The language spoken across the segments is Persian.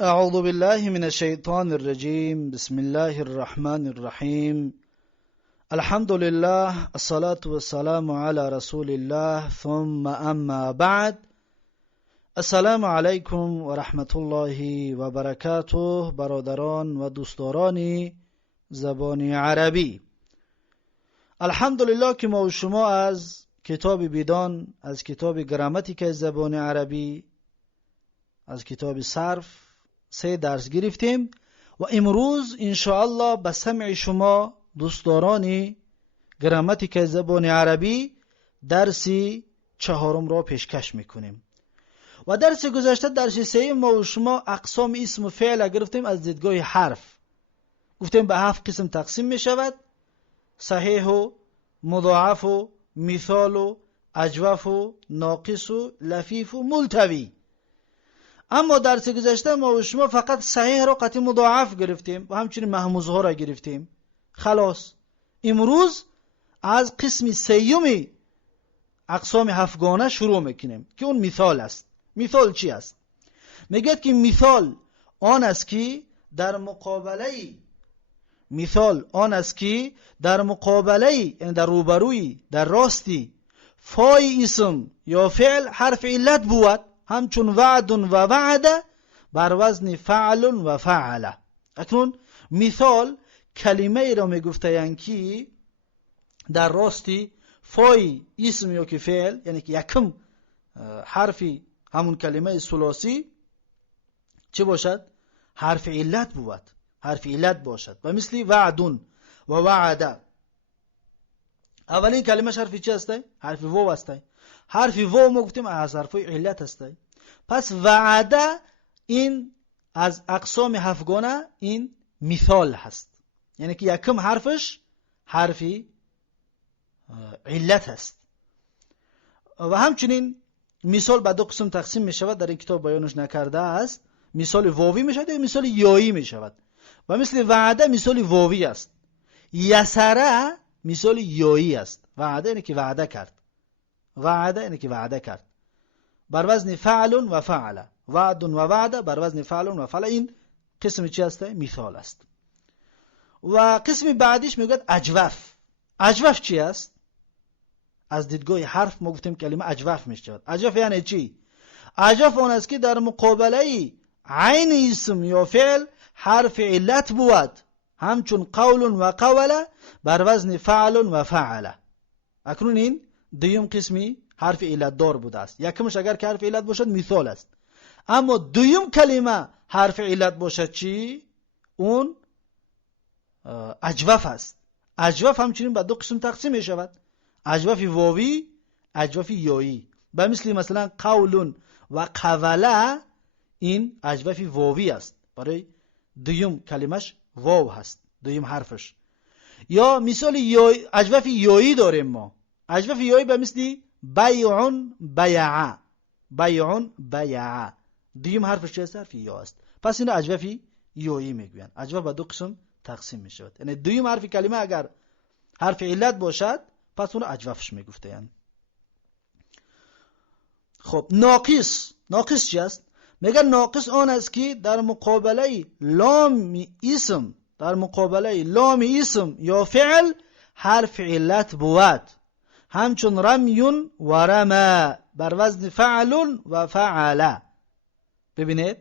أعوذ بالله من الشيطان الرجيم. بسم الله الرحمن الرحيم. الحمد لله، الصلاة والسلام على رسول الله، ثم أما بعد. السلام علیکم و رحمت الله و برکاته. برادران و دوستداران زبان عربی، الحمدلله که ما و شما از کتاب بیدان، از کتاب گراماتیک زبان عربی، از کتاب صرف 3 درس گرفتیم و امروز انشاءالله به سمع شما دوستداران گراماتیک زبان عربی درس 4 را پیشکش میکنیم. و درس گذشته، درس 3 ما و شما اقسام اسم و فعل گرفتیم از دیدگاه حرف. گفتیم به 7 قسم تقسیم می شود: صحیح و مضاعف و مثال و اجوف و ناقص و لفیف و ملتوی. اما درس گذشته ما و شما فقط صحیح را قطعی مضاعف گرفتیم و همچنین محموزها را گرفتیم. خلاص امروز از قسم 3 اقسام 7گانه شروع میکنیم که اون مثال است. مثال چی است؟ میگه که مثال آن است که در مقابله، یعنی در روبروی، در راستی فای اسم یا فعل حرف علت بود، همچون وعد و وعد بر وزن فعل و فعل. اکنون مثال کلمه ای را میگفتن که در راستی فای اسم یا که فعل، یعنی که یکم حرفی همون کلمه ثلاثی چه باشد؟ حرف علت بود، حرف علت باشد. و مثل وعدون و وعده، اولین کلمه حرف چی هسته؟ حرف واو هسته. حرف واو ما گفتیم از حرفای علت هسته. پس وعده این از اقسام 7گانه این مثال هست، یعنی که یکم حرفش حرفی علت هست. و همچنین مثال به 2 قسم تقسیم می شود، در این کتاب بیانش نکرده است. مثال واوی می شود یا مثال یایی می شود. و مثل وعده مثال واوی است. یسره مثال یایی است. وعده یعنی که وعده کرد. وعده یعنی که وعده کرد. بر وزن فعل و فعل. وعد و وعده بر وزن فعل و فعل. این قسم چی است؟ مثال است. و قسم بعدیش میگه اجوف. اجوف چی است؟ از دیدگاه حرف ما گفتیم کلمه اجوف میشه. اجوف یعنی چی؟ اجوف اون است که در مقابله عین اسم یا فعل حرف علت بود، همچون قول و قول بر وزن فعل و فعل. اکنون این دویم قسمی حرف علت دار بوده است. یکمش اگر که حرف علت باشد مثال است، اما دویم کلمه حرف علت باشد چی؟ اون اجوف است. اجوف همچنین به 2 قسم تقسیم می شود: اجوف واوی، اجوف یایی. به مثلا قول و قوله، این اجوف واوی است، برای دویم کلمش واو هست، دویم حرفش. یا مثال اجوف یایی داریم ما. اجوف یایی به مثل بیعون بیعه، بیعون بیعه، دویم حرفش چه است؟ حرف یا است. پس این اجوف یایی میگوین. اجوف به 2 قسم تقسیم می شود، یعنی دویم حرف کلمه اگر حرف علت باشد پس اون اجوفش میگفته یعنی. خب ناقص. ناقص چی است؟ میگه ناقص آن است که در مقابله لام اسم، در مقابله لام اسم یا فعل حرف علت بود، همچون رمیون و رما بر وزن فعل و فعل. ببینید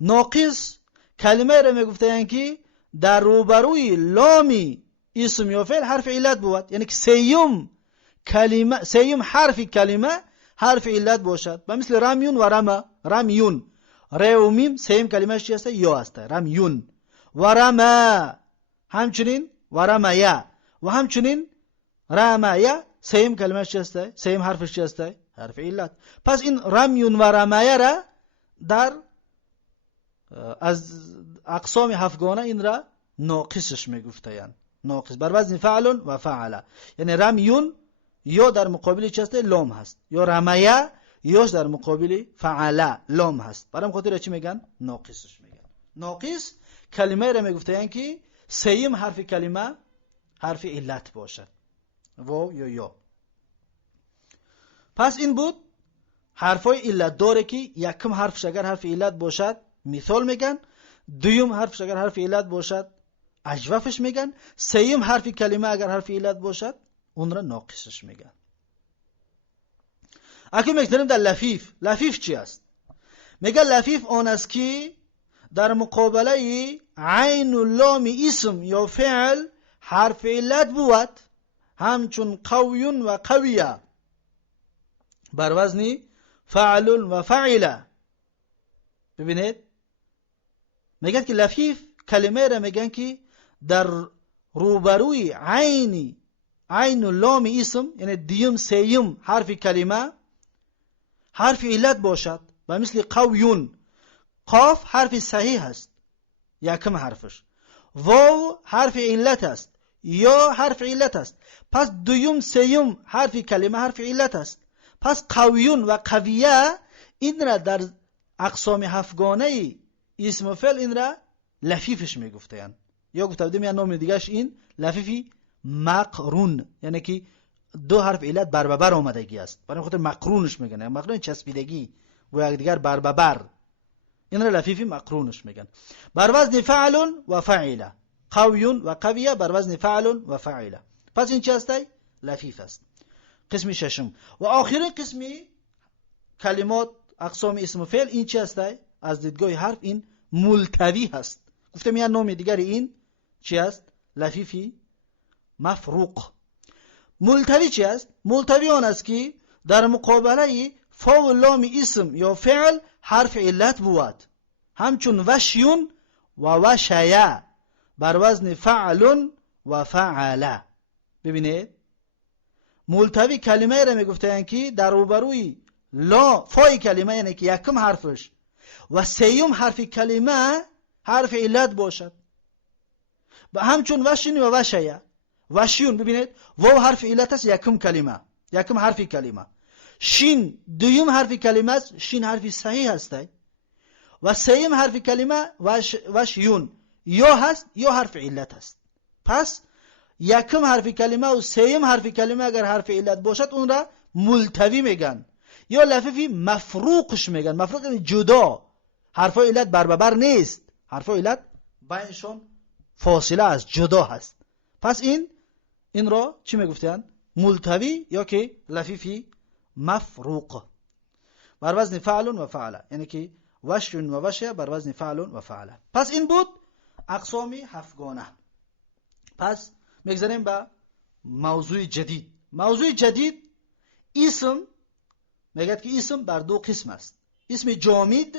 ناقص کلمه را میگفته یعنی که در روبروی لامی اسم یا فعل حرف علت بود، یعنی که سیم حرف کلمه حرف علت باشد. و مثل رمیون و رما، رمیون رو میم سیم کلمهش چی است؟ یا است، رمیون. و رما همچنین و رمیا، و همچنین رمیا سیم کلمهش چی است؟ سیم حرفش چی است؟ حرف علت. پس این رمیون و رمیا را در از اقسام 7گانه این را ناقصش میگفتند. ناقص بر وزن فعل و فعل، یعنی رمیون یا در مقابل چی است؟ لام هست، یا رمیا یاش در مقابل فعل لام هست. برام خاطر چی میگن؟ ناقصش میگن. ناقص کلمه را میگفتن که سیم حرف کلمه حرف علت باشد، واو یا. پس این بود حرفای علت داره که یکم حرفش اگر حرف علت باشد مثال میگن. دوم حرفش اگر حرف علت باشد اجوفش میگن. سوم حرف کلمه اگر حرف علت باشد اون را ناقصش میگن. اکنون میگذاریم در لفیف. لفیف چی است؟ میگه لفیف آن است که در مقابله عین و لام اسم یا فعل حرف علت بود، همچون قوی و قویه بر وزن فعل و فعله. ببینید میگن که لفیف کلمه را میگن که در روبروی عین و لام اسم، یعنی دیم سیم حرف کلمه حرف علت باشد، و مثل قویون. قاف حرف صحیح است، یکم حرفش. واو حرف علت است، یا حرف علت است. پس دویم سیم حرف کلمه حرف علت است. پس قویون و قویه این را در اقسام هفتگانه اسم و فعل این را لفیفش میگفتن. یا گفته بودیم یا نام دیگهش این لفیفی مقرون، یعنی که دو حرف علت بر به بر آمدگی است، برای خاطر مقرونش میگن. مقرون چسبیدگی و یک دیگر بر به بر، این را لفیفی مقرونش میگن. بر وزن فعل و فعل، قوی و قویه بر وزن فعل و فعل. پس این چی است؟ لفیف است. قسم ششم و آخرین قسمی کلمات اقسام اسم و فعل این چی است؟ از دیدگاه حرف این ملتوی هست. گفتم یه نام دیگر این چی است؟ لفیفی مفروق. ملتوی چی است؟ ملتوی آن است که در مقابله فاء و لام اسم یا فعل حرف علت بود، همچون وشیون و وشیه بر وزن فعل و فعله. ببینید ملتوی کلمه را میگفتن که در روبروی فای کلمه، یعنی که یکم حرفش و سیوم حرف کلمه حرف علت باشد، و همچون وشین و وشیه. وشیون ببینید واو حرف علت است، یکم کلمه، یکم حرف کلمه. شین دویم حرف کلمه است، شین حرف صحیح است. و سیم حرف کلمه وشیون یا هست یا حرف علت است. پس یکم حرف کلمه و سیم حرف کلمه اگر حرف علت باشد اون را ملتوی میگن، یا لفیفی مفروقش میگن. مفروق یعنی جدا، حرف علت بر به بر نیست، حرف علت بینشون فاصله است، جدا هست. پس این را چی میگفتن؟ ملتوی یا که لفیفی مفروق بر وزن فعل و فعل، یعنی که وش و وشه بر وزن فعل و فعل. پس این بود اقسامی هفتگانه. پس میگذاریم به موضوع جدید. موضوع جدید اسم. میگه که اسم بر دو قسم است، اسم جامد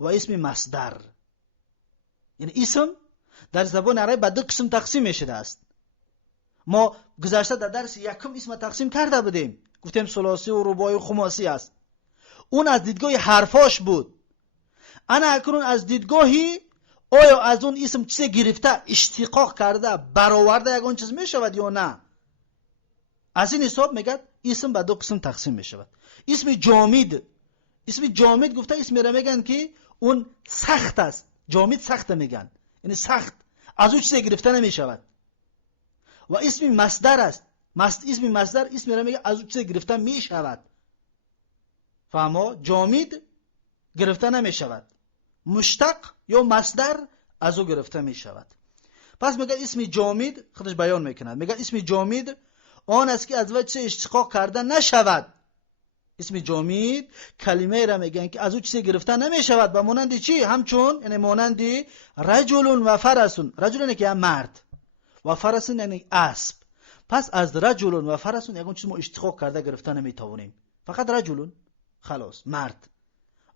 و اسم مصدر. یعنی اسم در زبان عربی به دو قسم تقسیم میشده است. ما گذشته در درس یکم اسم تقسیم کرده بودیم، گفتیم ثلاثی و رباعی و خماسی است. اون از دیدگاه حرفاش بود. انا اکنون از دیدگاهی آیا از اون اسم چیزی گرفته اشتقاق کرده برآورده یگان چیز می شود یا نه. از این حساب میگه اسم به دو قسم تقسیم می شود. اسم جامد. اسم جامد گفته اسم را میگن که اون سخت است. جامد سخت میگن، یعنی سخت، از اون چیزی گرفته نمی شود. و اسم مصدر است. اسم مصدر اسم را میگه از اون چیزی گرفته می شود. فهمو؟ جامد گرفته نمی شود، مشتق یا مصدر از او گرفته می شود. پس میگه اسم جامد خودش بیان میکنه. میگه اسم جامد آن است که از وجه اشتقاق کرده نشود. اسم جامد کلمه را میگن که از او چیزی گرفته نمی شود. و مانند چی؟ همچون یعنی مانند رجل و فرسون. رجل یعنی که مرد و فرسون یعنی اسب. پس از رجل و فرسون یگان چیز ما اشتقاق کرده گرفته نمیتوانیم. فقط رجل خلاص مرد،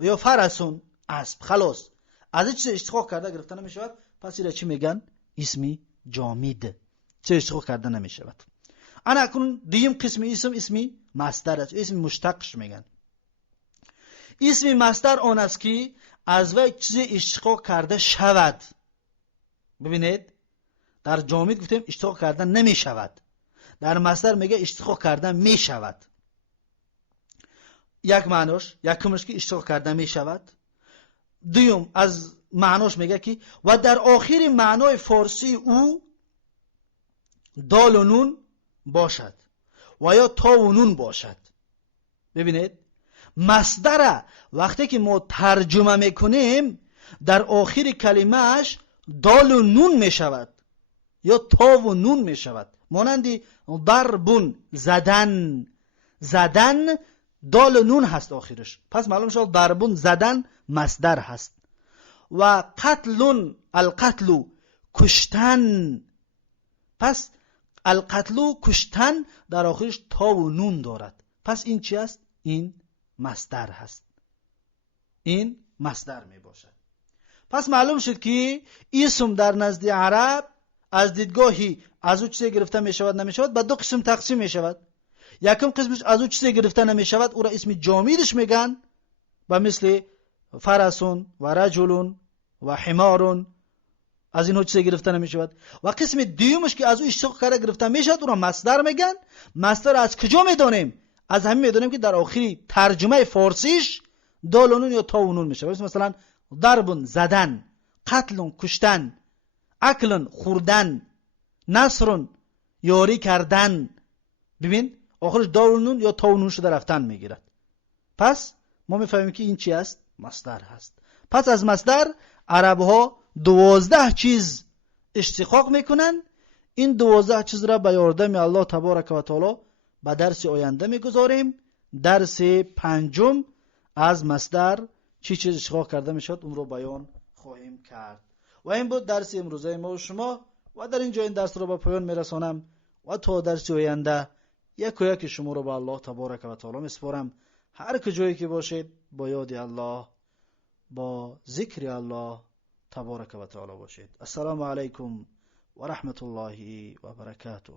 یا فرسون اسب خلاص، از این چیز اشتقاق کرده گرفته نمی شود. پس این چی میگن؟ اسمی جامد، چه اشتقاق کرده نمی شود. انا اکنون دیم قسم اسمی مصدر است، اسم مشتقش میگن. اسم مصدر آن است که از وی چیز اشتقاق کرده شود. ببینید در جامد گفتیم اشتقاق کرده نمی شود، در مصدر میگه اشتقاق کرده می شود. یک معناش یکمش که اشتقاق کرده می شود. دوم از معناش میگه که و در آخر معنای فارسی او دال و نون باشد و یا تا و نون باشد. ببینید مصدر وقتی که ما ترجمه میکنیم در آخر کلمهش دال و نون می شود یا تا و نون می شود، مانندی ضربون زدن، زدن دال و نون هست آخرش، پس معلوم شد ضربون زدن مصدر هست. و قتلون القتل کشتن، پس القتل کشتن در آخرش تا و نون دارد، پس این چی است؟ این مصدر هست، این مصدر می باشد. پس معلوم شد که اسم در نزد عرب از دیدگاهی از او چیزی گرفته می شود نمی شود به دو قسم تقسیم می شود. یکم قسمش از او چیزی گرفته نمی شود، او را اسم جامیدش میگن، و مثل فرسون و رجلون و حمارون، از اینها چیزی گرفته نمی شود. و قسم دیومش که از او اشتقاق کرده گرفته می شود، او را مصدر میگن. مصدر از کجا میدانیم؟ از همین میدانیم که در آخری ترجمه فارسیش دال و نون یا تا و نون میشه. مثلا ضربون زدن، قتلون کشتن، اکلون خوردن، نصرون یاری کردن. ببین آخرش دال و نون یا تا و نون شده رفتن میگیرد. پس ما میفهمیم که این چی است؟ مصدر هست. پس از مصدر عرب ها 12 چیز اشتقاق میکنن. این 12 چیز را به یاردم الله تبارک و تعالی به درس آینده میگذاریم. درس پنجم از مصدر چی چیز اشتقاق کرده میشد اون رو بیان خواهیم کرد. و این بود درس امروزه ما و شما، و در اینجا این درس رو به پایان میرسانم و تا درس آینده یک و یک شما رو به الله تبارک و تعالی میسپارم. هر کجایی که باشید با یاد الله، با ذکر الله تبارک و تعالی باشید. السلام علیکم و رحمت الله و برکاته.